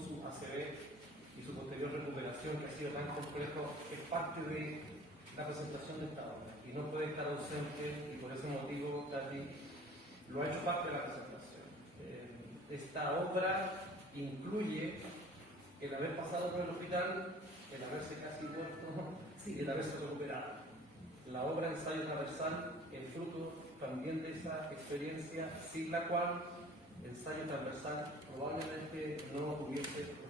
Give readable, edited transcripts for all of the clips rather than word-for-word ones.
su ACV y su posterior recuperación, que ha sido tan complejo, es parte de la presentación de esta obra y no puede estar ausente, y por ese motivo Tati lo ha hecho parte de la presentación. Esta obra incluye el haber pasado por el hospital, el haberse casi muerto y el haberse recuperado. La obra Ensayo Transversal, el fruto también de esa experiencia, sin la cual Ensayo Transversal probablemente no hubiese prosperado.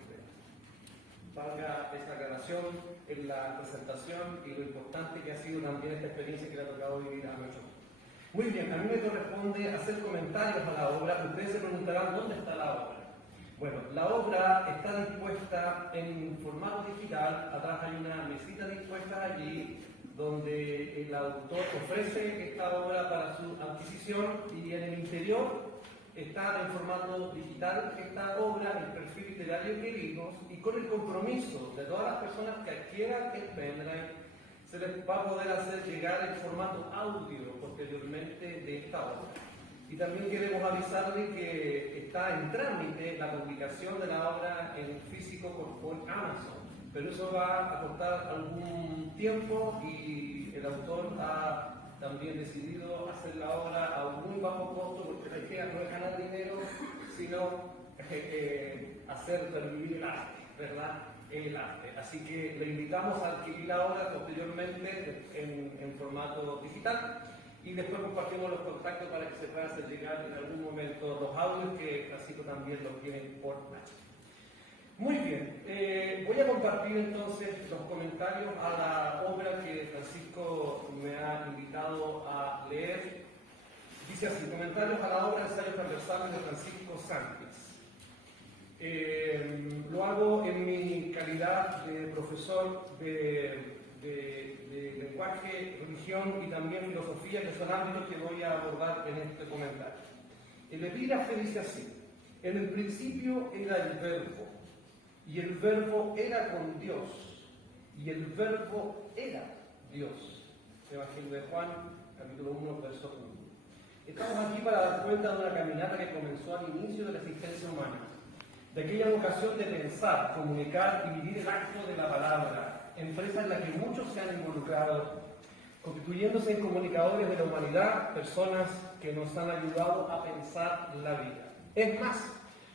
Valga esa aclaración en la presentación y lo importante que ha sido también esta experiencia que le ha tocado vivir a nuestros. Muy bien, a mí me corresponde hacer comentarios a la obra. Ustedes se preguntarán dónde está la obra. Bueno, la obra está dispuesta en formato digital. Atrás hay una mesita dispuesta allí donde el autor ofrece esta obra para su adquisición, y en el interior está en formato digital esta obra, el perfil literario que elegimos, y con el compromiso de todas las personas que adquieran el pendrive, se les va a poder hacer llegar el formato audio posteriormente de esta obra. Y también queremos avisarles que está en trámite la publicación de la obra en físico por Amazon, pero eso va a costar algún tiempo, y el autor ha también decidido hacer la obra a un muy bajo costo, porque la idea no es ganar dinero, sino hacer revivir el arte, ¿verdad? El arte. Así que le invitamos a adquirir la obra posteriormente en formato digital, y después compartimos los contactos para que se pueda hacer llegar en algún momento los audios, que Francisco también los tiene por Nacho. Muy bien, voy a compartir entonces los comentarios a la obra que Francisco me ha invitado a leer. Dice así: comentarios a la obra Ensayos Transversales de Francisco Santis. Lo hago en mi calidad de profesor de lenguaje, religión y también filosofía, que son ámbitos que voy a abordar en este comentario. El epígrafe dice así: en el principio era el verbo, y el verbo era con Dios, y el verbo era Dios. Evangelio de Juan, capítulo 1, verso 1. Estamos aquí para dar cuenta de una caminata que comenzó al inicio de la existencia humana, de aquella vocación de pensar, comunicar y vivir el acto de la palabra, empresa en la que muchos se han involucrado, constituyéndose en comunicadores de la humanidad, personas que nos han ayudado a pensar la vida. Es más,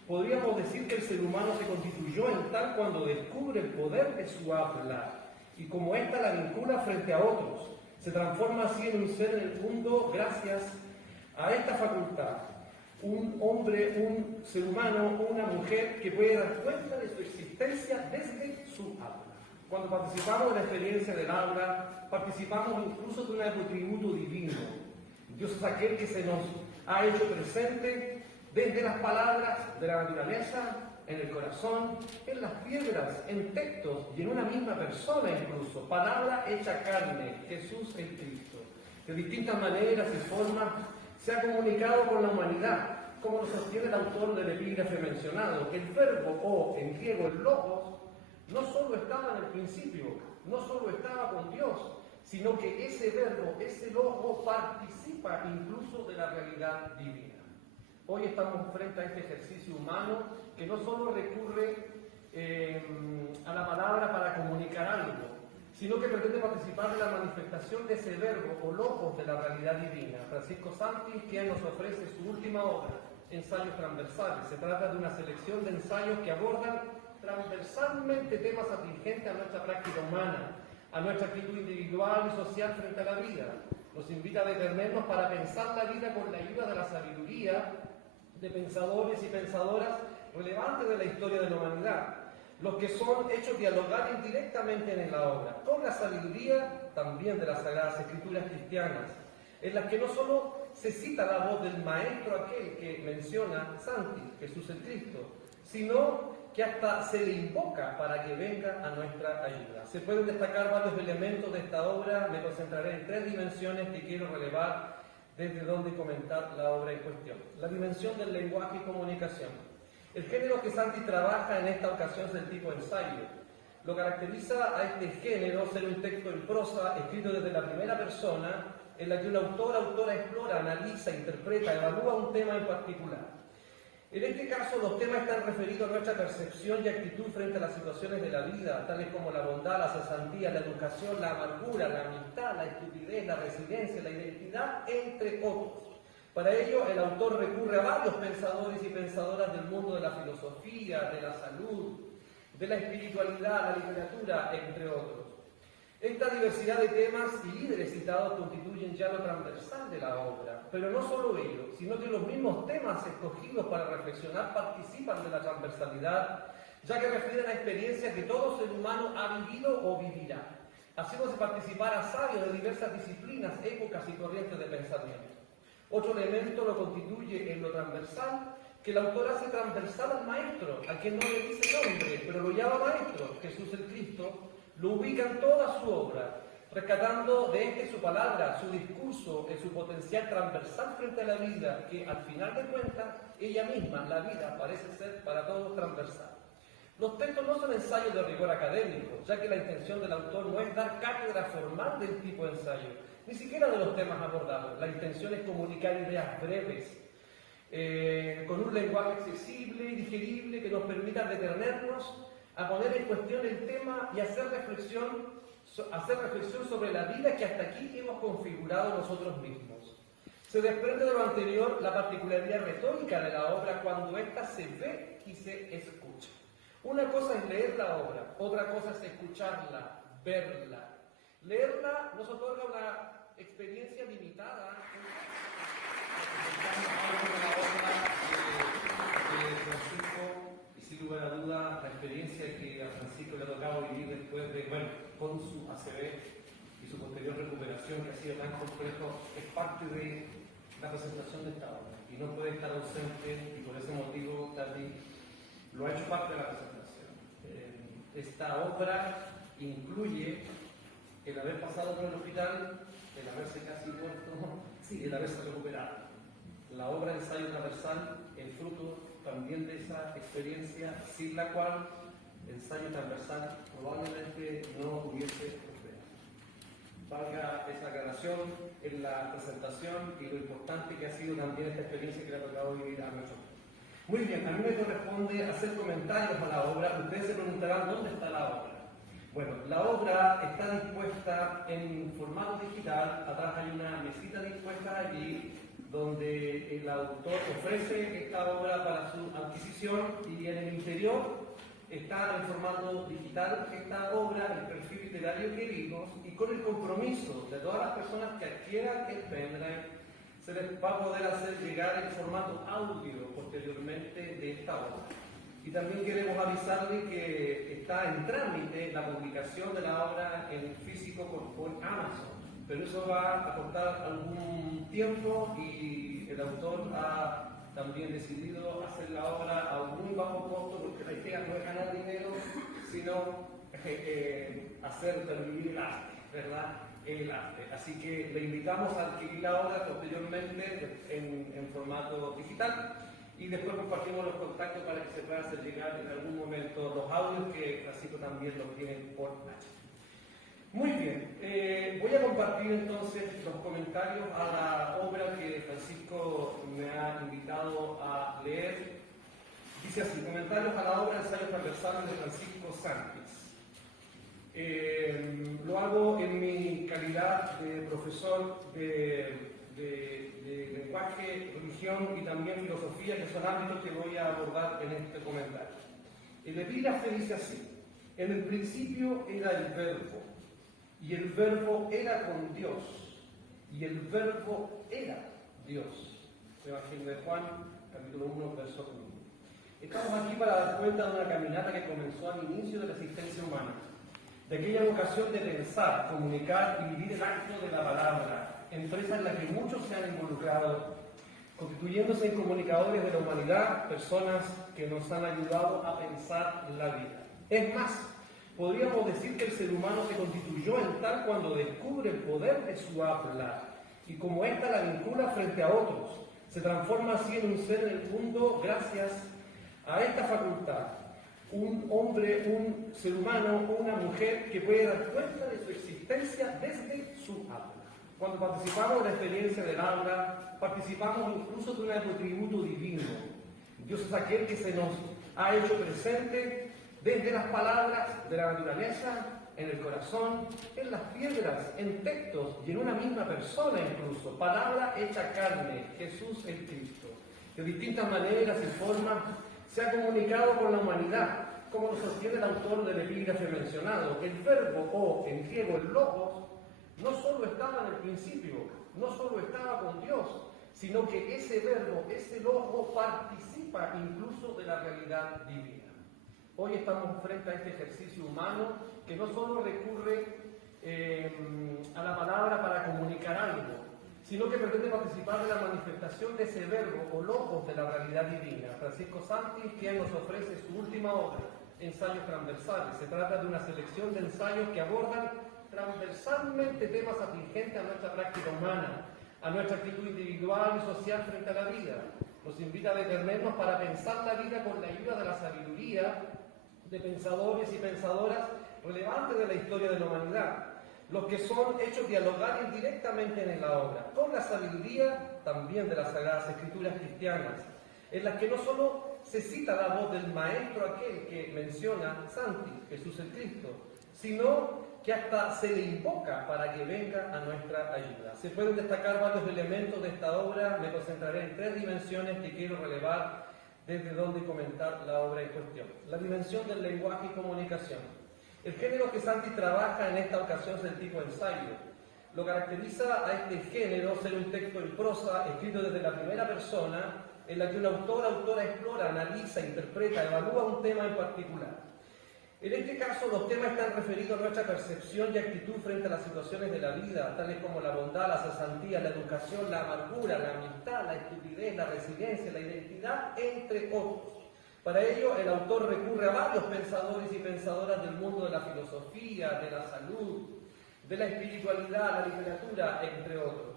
podríamos decir que el ser humano se constituyó en tal cuando descubre el poder de su habla, y como ésta la vincula frente a otros, se transforma así en un ser en el mundo gracias a esta facultad. Un hombre, un ser humano, una mujer que puede dar cuenta de su existencia desde su habla. Cuando participamos de la experiencia del habla, participamos incluso de un atributo divino. Dios es aquel que se nos ha hecho presente desde las palabras de la naturaleza, en el corazón, en las piedras, en textos y en una misma persona incluso. Palabra hecha carne, Jesús el Cristo. De distintas maneras y formas se ha comunicado con la humanidad, como lo sostiene el autor del epígrafe mencionado. El verbo, o en griego el logos, no solo estaba en el principio, no solo estaba con Dios, sino que ese verbo, ese logos, participa incluso de la realidad divina. Hoy estamos frente a este ejercicio humano que no solo recurre a la palabra para comunicar algo, sino que pretende participar de la manifestación de ese verbo o logos de la realidad divina. Francisco Santis, quien nos ofrece su última obra, Ensayos Transversales. Se trata de una selección de ensayos que abordan transversalmente temas atingentes a nuestra práctica humana, a nuestra actitud individual y social frente a la vida. Nos invita a detenernos para pensar la vida con la ayuda de la sabiduría de pensadores y pensadoras relevantes de la historia de la humanidad, los que son hechos dialogar indirectamente en la obra, con la sabiduría también de las Sagradas Escrituras cristianas, en las que no solo se cita la voz del maestro aquel que menciona Santi, Jesús el Cristo, sino que hasta se le invoca para que venga a nuestra ayuda. Se pueden destacar varios elementos de esta obra. Me concentraré en 3 dimensiones que quiero relevar desde donde comentar la obra en cuestión. La dimensión del lenguaje y comunicación. El género que Santi trabaja en esta ocasión es el tipo ensayo. Lo caracteriza a este género ser un texto en prosa escrito desde la primera persona, en la que un autor o autora explora, analiza, interpreta, evalúa un tema en particular. En este caso, los temas están referidos a nuestra percepción y actitud frente a las situaciones de la vida, tales como la bondad, la cesantía, la educación, la amargura, la amistad, la estupidez, la resiliencia, la identidad, entre otros. Para ello, el autor recurre a varios pensadores y pensadoras del mundo de la filosofía, de la salud, de la espiritualidad, la literatura, entre otros. Esta diversidad de temas y líderes citados constituyen ya lo transversal de la obra, pero no solo ello, sino que los mismos temas escogidos para reflexionar participan de la transversalidad, ya que refieren a experiencias que todo ser humano ha vivido o vivirá, haciéndose participar a sabios de diversas disciplinas, épocas y corrientes de pensamiento. Otro elemento lo constituye en lo transversal, que el autor hace transversal al maestro, a quien no le dice nombre, pero lo llama maestro, Jesús el Cristo, lo ubica en toda su obra, rescatando de este su palabra, su discurso, su potencial transversal frente a la vida, que al final de cuentas, ella misma, la vida, parece ser para todos transversal. Los textos no son ensayos de rigor académico, ya que la intención del autor no es dar cátedra formal del tipo de ensayo, ni siquiera de los temas abordados. La intención es comunicar ideas breves, con un lenguaje accesible y digerible que nos permita detenernos a poner en cuestión el tema y hacer reflexión sobre la vida que hasta aquí hemos configurado nosotros mismos. Se desprende de lo anterior la particularidad retórica de la obra cuando ésta se ve y se escucha. Una cosa es leer la obra, otra cosa es escucharla, verla. Leerla nos otorga una experiencia limitada de Francisco, y sin lugar a duda la experiencia que a Francisco le ha tocado vivir después de, con su ACV y su posterior recuperación, que ha sido tan complejo, es parte de la presentación de esta obra y no puede estar ausente, y por ese motivo Tati lo ha hecho parte de la presentación. Esta obra incluye el haber pasado por el hospital, el haberse casi muerto, el haberse recuperado. La obra de ensayo transversal, el fruto también de esa experiencia, sin la cual el ensayo transversal probablemente no hubiese prosperado. Valga esa aclaración en la presentación y lo importante que ha sido también esta experiencia que le ha tocado vivir a nosotros. Muy bien, a mí me corresponde hacer comentarios a la obra. Ustedes se preguntarán dónde está la obra. Bueno, la obra está dispuesta en formato digital. Atrás hay una mesita dispuesta allí donde el autor ofrece esta obra para su adquisición, y en el interior está en formato digital esta obra, el perfil literario que vimos, y con el compromiso de todas las personas que adquieran el pendrive se les va a poder hacer llegar el formato audio posteriormente de esta obra. Y también queremos avisarle que está en trámite la publicación de la obra en físico por Amazon, pero eso va a costar algún tiempo y el autor ha también decidido hacer la obra a un muy bajo costo, porque la idea no es ganar dinero, sino hacer pervivir el arte, ¿verdad? El arte. Así que le invitamos a adquirir la obra posteriormente en formato digital, y después compartimos los contactos para que se pueda hacer llegar en algún momento los audios, que Francisco también los tiene por Nacho. Muy bien, voy a compartir entonces los comentarios a la obra que Francisco me ha invitado a leer. Dice así: comentarios a la obra Ensayos Transversales de Francisco Sánchez. Lo hago en mi calidad de profesor de lenguaje, religión y también filosofía, que son ámbitos que voy a abordar en este comentario. El epígrafe dice así: en el principio era el verbo, y el verbo era con Dios, y el verbo era Dios. Evangelio de Juan, capítulo 1, verso 1. Estamos aquí para dar cuenta de una caminata que comenzó al inicio de la existencia humana, de aquella vocación de pensar, comunicar y vivir el acto de la palabra, empresa en la que muchos se han involucrado, constituyéndose en comunicadores de la humanidad, personas que nos han ayudado a pensar la vida. Es más, podríamos decir que el ser humano se constituyó en tal cuando descubre el poder de su habla, y como ésta la vincula frente a otros, se transforma así en un ser en el mundo gracias a esta facultad. Un hombre, un ser humano, una mujer que puede dar cuenta de su existencia desde su habla. Cuando participamos de la experiencia del habla, participamos incluso de un atributo divino, Dios es aquel que se nos ha hecho presente desde las palabras de la naturaleza, en el corazón, en las piedras, en textos y en una misma persona incluso. Palabra hecha carne, Jesús el Cristo. De distintas maneras y formas se ha comunicado con la humanidad, como lo sostiene el autor del epígrafe mencionado. El verbo, o en griego el logos, no solo estaba en el principio, no solo estaba con Dios, sino que ese verbo, ese logos, participa incluso de la realidad divina. Hoy estamos frente a este ejercicio humano que no solo recurre a la palabra para comunicar algo, sino que pretende participar de la manifestación de ese verbo o logos de la realidad divina. Francisco Santi, quien nos ofrece su última obra, Ensayos transversales. Se trata de una selección de ensayos que abordan transversalmente temas atingentes a nuestra práctica humana, a nuestra actitud individual y social frente a la vida. Nos invita a detenernos para pensar la vida con la ayuda de la sabiduría de pensadores y pensadoras relevantes de la historia de la humanidad, los que son hechos dialogar indirectamente en la obra, con la sabiduría también de las Sagradas Escrituras cristianas, en las que no solo se cita la voz del maestro aquel que menciona Santi, Jesús el Cristo, sino que hasta se le invoca para que venga a nuestra ayuda. Se pueden destacar varios elementos de esta obra, me concentraré en 3 dimensiones que quiero relevar desde donde comentar la obra en cuestión. La dimensión del lenguaje y comunicación. El género que Santi trabaja en esta ocasión es el tipo ensayo. Lo caracteriza a este género ser un texto en prosa escrito desde la primera persona, en la que un autor o autora explora, analiza, interpreta, evalúa un tema en particular. En este caso, los temas están referidos a nuestra percepción y actitud frente a las situaciones de la vida, tales como la bondad, la cesantía, la educación, la amargura, la amistad, la estupidez, la resiliencia, la identidad, entre otros. Para ello, el autor recurre a varios pensadores y pensadoras del mundo de la filosofía, de la salud, de la espiritualidad, la literatura, entre otros.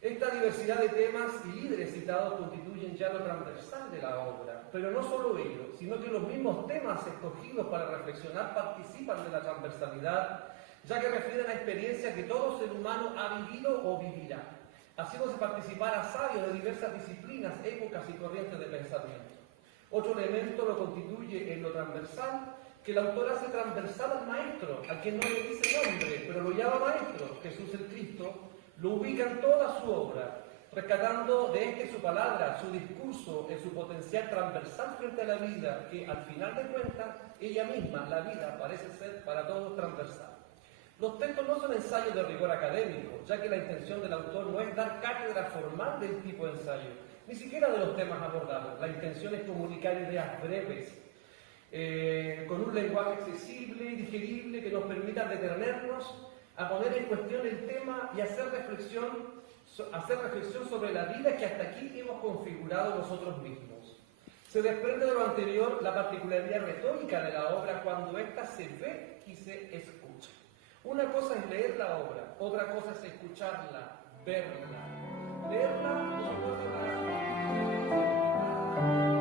Esta diversidad de temas y líderes citados constituyen ya lo transversal de la obra, pero no solo ello, sino que los mismos temas escogidos para reflexionar participan de la transversalidad, ya que refieren a experiencias que todo ser humano ha vivido o vivirá, haciéndose participar a sabios de diversas disciplinas, épocas y corrientes de pensamiento. Otro elemento lo constituye en lo transversal, que el autor hace transversal al maestro, a quien no le dice nombre, pero lo llama maestro, Jesús el Cristo, lo ubica en toda su obra, rescatando de este su palabra, su discurso, en su potencial transversal frente a la vida, que al final de cuentas, ella misma, la vida, parece ser para todos transversal. Los textos no son ensayos de rigor académico, ya que la intención del autor no es dar cátedra formal del tipo de ensayo, ni siquiera de los temas abordados. La intención es comunicar ideas breves, con un lenguaje accesible y digerible que nos permita detenernos a poner en cuestión el tema y hacer reflexión sobre la vida que hasta aquí hemos configurado nosotros mismos. Se desprende de lo anterior la particularidad retórica de la obra cuando ésta se ve y se escucha. Una cosa es leer la obra, otra cosa es escucharla, verla. Leerla no puede